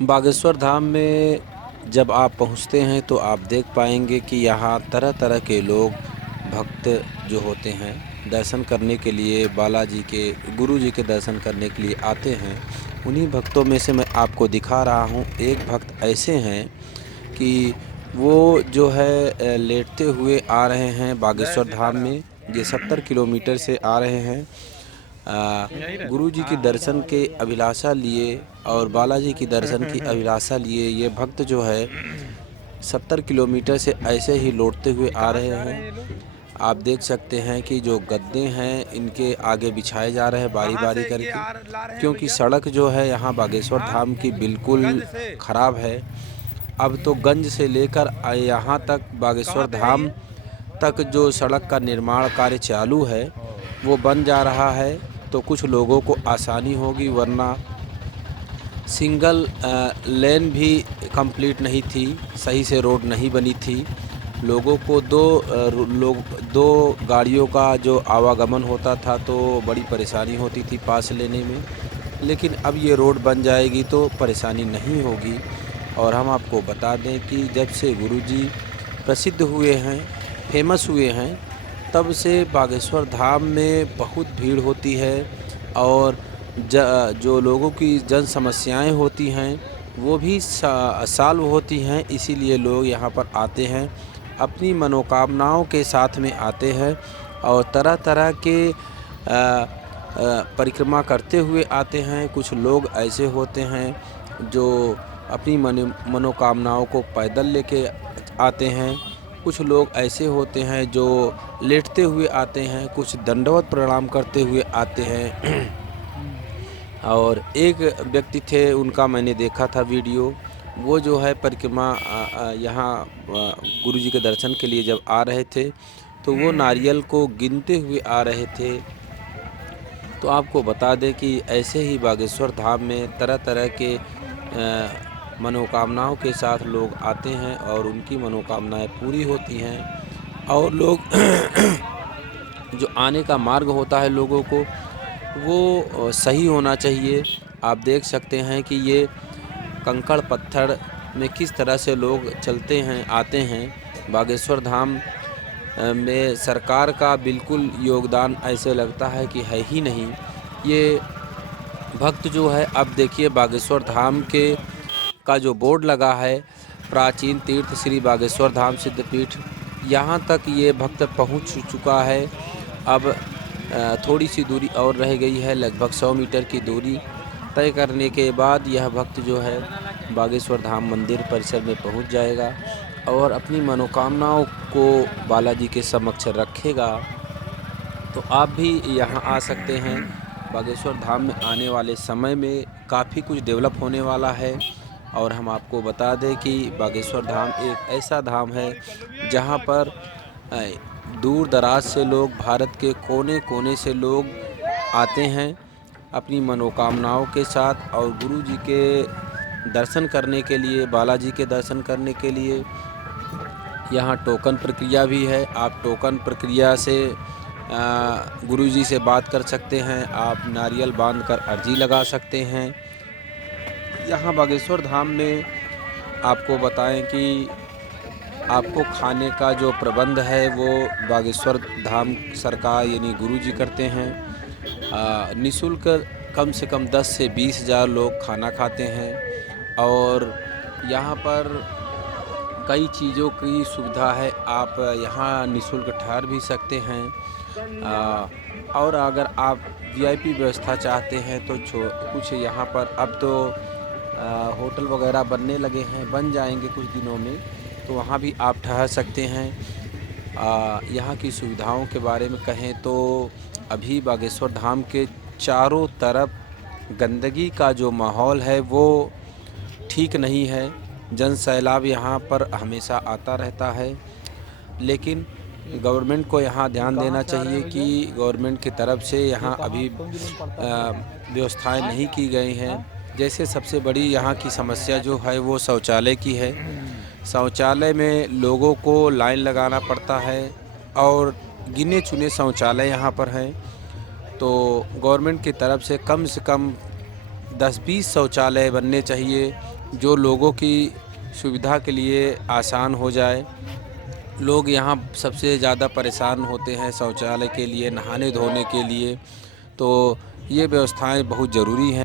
बागेश्वर धाम में जब आप पहुंचते हैं तो आप देख पाएंगे कि यहाँ तरह तरह के लोग भक्त जो होते हैं दर्शन करने के लिए बालाजी के गुरु जी के दर्शन करने के लिए आते हैं। उन्हीं भक्तों में से मैं आपको दिखा रहा हूँ, एक भक्त ऐसे हैं कि वो जो है लेटते हुए आ रहे हैं बागेश्वर धाम में। ये 70 किलोमीटर से आ रहे हैं गुरु जी के दर्शन के अभिलाषा लिए और बालाजी की दर्शन की अभिलाषा लिए। ये भक्त जो है 70 किलोमीटर से ऐसे ही लौटते हुए आ रहे हैं। आप देख सकते हैं कि जो गद्दे हैं इनके आगे बिछाए जा रहे हैं बारी बारी करके, क्योंकि सड़क जो है यहाँ बागेश्वर धाम की बिल्कुल ख़राब है। अब तो गंज से लेकर यहाँ तक बागेश्वर धाम तक जो सड़क का निर्माण कार्य चालू है वो बन जा रहा है, तो कुछ लोगों को आसानी होगी, वरना सिंगल लेन भी कंप्लीट नहीं थी, सही से रोड नहीं बनी थी। लोगों को दो गाड़ियों का जो आवागमन होता था तो बड़ी परेशानी होती थी पास लेने में, लेकिन अब ये रोड बन जाएगी तो परेशानी नहीं होगी। और हम आपको बता दें कि जब से गुरुजी प्रसिद्ध हुए हैं, फेमस हुए हैं, तब से बागेश्वर धाम में बहुत भीड़ होती है और जो लोगों की जन समस्याएं होती हैं वो भी सॉल्व होती हैं। इसीलिए लोग यहाँ पर आते हैं, अपनी मनोकामनाओं के साथ में आते हैं और तरह तरह के परिक्रमा करते हुए आते हैं। कुछ लोग ऐसे होते हैं जो अपनी मनोकामनाओं को पैदल लेके आते हैं, कुछ लोग ऐसे होते हैं जो लेटते हुए आते हैं, कुछ दंडवत प्रणाम करते हुए आते हैं। और एक व्यक्ति थे, उनका मैंने देखा था वीडियो, वो जो है परिक्रमा यहाँ गुरुजी के दर्शन के लिए जब आ रहे थे तो वो नारियल को गिनते हुए आ रहे थे। तो आपको बता दें कि ऐसे ही बागेश्वर धाम में तरह तरह के मनोकामनाओं के साथ लोग आते हैं और उनकी मनोकामनाएं पूरी होती हैं। और लोग जो आने का मार्ग होता है लोगों को वो सही होना चाहिए। आप देख सकते हैं कि ये कंकड़ पत्थर में किस तरह से लोग चलते हैं, आते हैं। बागेश्वर धाम में सरकार का बिल्कुल योगदान ऐसे लगता है कि है ही नहीं। ये भक्त जो है, अब देखिए बागेश्वर धाम के का जो बोर्ड लगा है, प्राचीन तीर्थ श्री बागेश्वर धाम सिद्धपीठ, यहाँ तक ये भक्त पहुँच चुका है। अब थोड़ी सी दूरी और रह गई है, लगभग 100 मीटर की दूरी तय करने के बाद यह भक्त जो है बागेश्वर धाम मंदिर परिसर में पहुँच जाएगा और अपनी मनोकामनाओं को बालाजी के समक्ष रखेगा। तो आप भी यहाँ आ सकते हैं। बागेश्वर धाम में आने वाले समय में काफ़ी कुछ डेवलप होने वाला है। और हम आपको बता दें कि बागेश्वर धाम एक ऐसा धाम है जहाँ पर दूर दराज से लोग, भारत के कोने कोने से लोग आते हैं अपनी मनोकामनाओं के साथ और गुरु जी के दर्शन करने के लिए, बालाजी के दर्शन करने के लिए। यहाँ टोकन प्रक्रिया भी है, आप टोकन प्रक्रिया से गुरुजी से बात कर सकते हैं, आप नारियल बांधकर अर्जी लगा सकते हैं। यहाँ बागेश्वर धाम में आपको बताएं कि आपको खाने का जो प्रबंध है वो बागेश्वर धाम सरकार यानी गुरुजी करते हैं। निःशुल्क कम से कम 10 से 20 हज़ार लोग खाना खाते हैं और यहाँ पर कई चीज़ों की सुविधा है। आप यहाँ निःशुल्क ठहर भी सकते हैं और अगर आप वीआईपी व्यवस्था चाहते हैं तो कुछ यहाँ पर अब तो होटल वगैरह बनने लगे हैं, बन जाएंगे कुछ दिनों में, तो वहाँ भी आप ठहर सकते हैं। यहाँ की सुविधाओं के बारे में कहें तो अभी बागेश्वर धाम के चारों तरफ गंदगी का जो माहौल है वो ठीक नहीं है। जन सैलाब यहाँ पर हमेशा आता रहता है, लेकिन गवर्नमेंट को यहाँ ध्यान देना चाहिए कि गवर्नमेंट की तरफ से यहाँ अभी व्यवस्थाएं नहीं की गई हैं। जैसे सबसे बड़ी यहाँ की समस्या जो है वो शौचालय की है। शौचालय में लोगों को लाइन लगाना पड़ता है और गिने चुने शौचालय यहाँ पर हैं। तो गवर्नमेंट की तरफ से कम 10-20 शौचालय बनने चाहिए जो लोगों की सुविधा के लिए आसान हो जाए। लोग यहाँ सबसे ज़्यादा परेशान होते हैं शौचालय के लिए, नहाने धोने के लिए, तो ये व्यवस्थाएं बहुत ज़रूरी हैं।